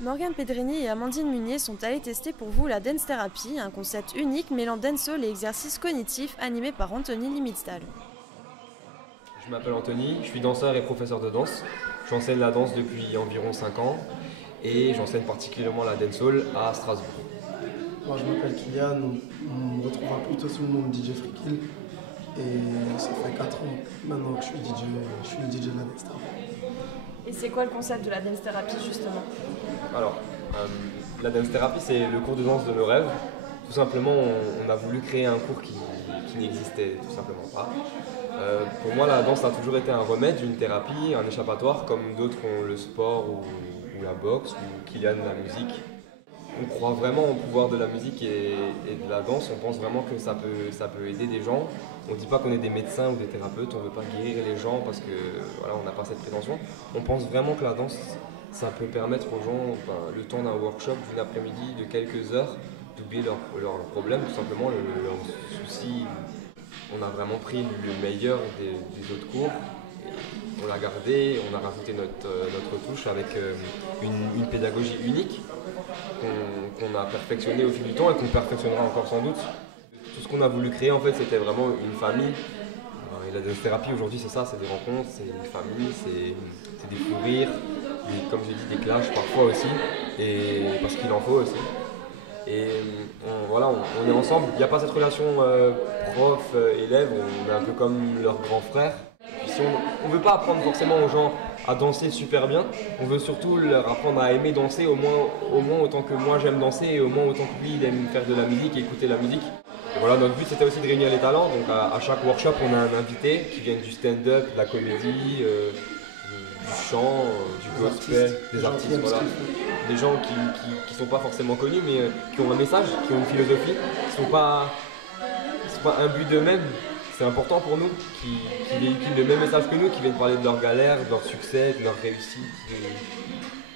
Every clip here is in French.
Morgane Pedrini et Amandine Munier sont allées tester pour vous la dance therapy, un concept unique mêlant dancehall et exercices cognitifs animé par Anthony Limitstal. Je m'appelle Anthony, je suis danseur et professeur de danse. J'enseigne la danse depuis environ 5 ans et j'enseigne particulièrement la dancehall à Strasbourg. Moi, je m'appelle Kylian, on me retrouvera plutôt sous le nom de DJ Freakill et ça fait 4 ans maintenant que je suis le DJ de la dance therapy. Et c'est quoi le concept de la dance therapy justement? Alors, la dance therapy, c'est le cours de danse de nos rêves. Tout simplement, on a voulu créer un cours qui n'existait tout simplement pas. Pour moi, la danse a toujours été un remède, une thérapie, un échappatoire, comme d'autres ont le sport ou la boxe ou Kylian la musique. On croit vraiment au pouvoir de la musique et de la danse, on pense vraiment que ça peut aider des gens. On ne dit pas qu'on est des médecins ou des thérapeutes, on ne veut pas guérir les gens parce que voilà, on n'a pas cette prétention. On pense vraiment que la danse, ça peut permettre aux gens, le temps d'un workshop, d'une après-midi, de quelques heures, d'oublier leurs problèmes, tout simplement, leurs soucis. On a vraiment pris le meilleur des autres cours. On l'a gardé, on a rajouté notre touche avec une pédagogie unique qu'on a perfectionnée au fil du temps et qu'on perfectionnera encore sans doute. Tout ce qu'on a voulu créer en fait c'était vraiment une famille. Et la dance thérapie aujourd'hui c'est ça, c'est des rencontres, c'est une famille, c'est des fous rires, comme j'ai dit des clashs parfois aussi, et parce qu'il en faut aussi. Et on est ensemble, il n'y a pas cette relation prof-élève, on est un peu comme leur grand frère. Si on ne veut pas apprendre forcément aux gens à danser super bien, on veut surtout leur apprendre à aimer danser au moins autant que moi j'aime danser et au moins autant que lui il aime faire de la musique et écouter la musique. Et voilà, notre but c'était aussi de réunir les talents, donc à chaque workshop on a un invité qui vient du stand-up, de la comédie, du chant, du gospel, des artistes, voilà. Des gens qui sont pas forcément connus mais qui ont un message, qui ont une philosophie, qui sont pas imbus d'eux-mêmes. C'est important pour nous, qui véhiculent le même message que nous, qui viennent parler de leurs galères, de leurs succès, de leurs réussites,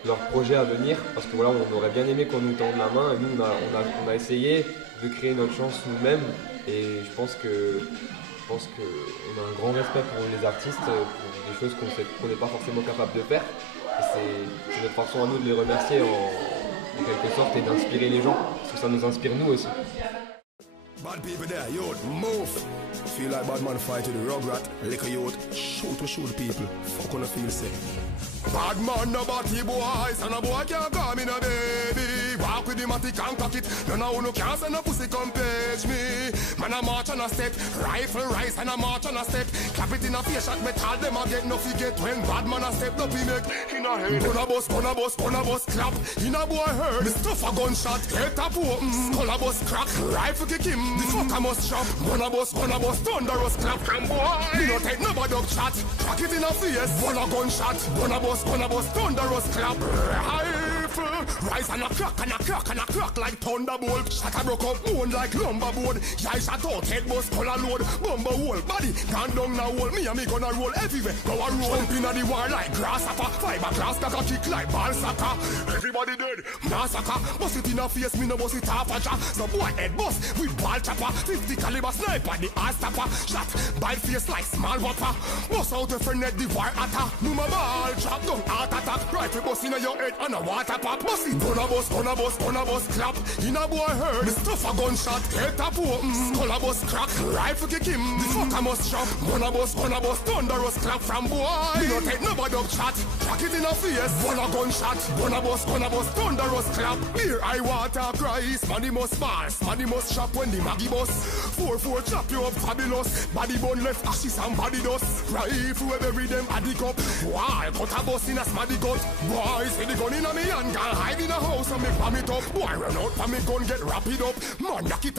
de leurs projets à venir. Parce que voilà, on aurait bien aimé qu'on nous tende la main et nous on a essayé de créer notre chance nous-mêmes. Et je pense qu'on a un grand respect pour les artistes, pour des choses qu'on n'est pas forcément capable de faire. Et c'est notre façon à nous de les remercier en quelque sorte et d'inspirer les gens, parce que ça nous inspire nous aussi. Bad people there, youth, move. Feel like bad man fight with the rugrat, liquor youth, shoot people. Fuck on the feel say. Bad man no batty boys, and a boy can't call me no baby. Walk with the matic and cock it, none of who can't send a pussy come page me. Man a march on a step, rifle rise and a march on a step. Clap it in a face shot, metal them a get no forget. When bad man a step up, he make in a head. Gonna bus, clap. In a boy heard, me stuff a gunshot. Head tap open, skull a bus crack. Rifle kick him, the fuck I must chop. Gonna bus, thunderous clap from boy. Me no take no bad up chat. Crack it in a face, one a gunshot. Gonna bus, thunderous clap. Rifle, rise and a crack like thunderbolt. Shot a broke up bone like lumber board. Yeah, shot out, head bus, color load. Bumper hole, body, gone down now hole. Me and me gonna roll everywhere. Go a roll. Jump in the war like grasshopper. Fiberglass that a kick like ball soccer. Everybody dead, massacre. Bust it in a face, me no bust it half a jaw. So boy head bust with ball chopper. 50 caliber sniper, the ass tapper. Shot, bad face like small whopper. Bust out the friend at the war attack. Mama ball, drop down, heart attack. Rifle bust in your head and a water pop. Bust it, gonna bust, clap. In a boy heard, me stuff a gunshot. Head tap open, skull a bust crack. Rifle kick him, the fuck I must chop. Gonna bust, thunderous clap from boy. Me no take no bad up chat. Crack it in a face, one a gunshot. Gonna bust, thunderous clap. Here I water cries, money must pass, money must chop when the Maggie bus. 4-4 chop you up fabulous. Body bone left ashes and body dust. Rifle we bury them at the cup. Why cut a bus in a smaddy cut. Boy see the gun in a me and can hide in a house and me palm it up. Boy run out and me gun get wrap it up. Man knock it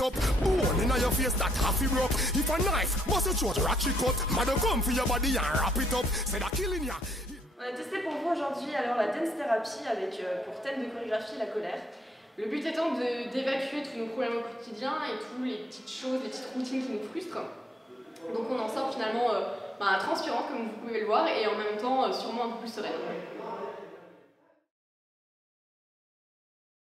up. Bone in a your face that half it broke. If a knife bust your throat ratchet cut. Mother come for your body and wrap it up. Say that killing ya. On a testé pour vous aujourd'hui alors la dance therapy avec pour thème de chorégraphie la colère. Le but étant d'évacuer tous nos problèmes au quotidien et toutes les petites choses, les petites routines qui nous frustrent. Donc on en sort finalement transpirant comme vous pouvez le voir et en même temps sûrement un peu plus sereine.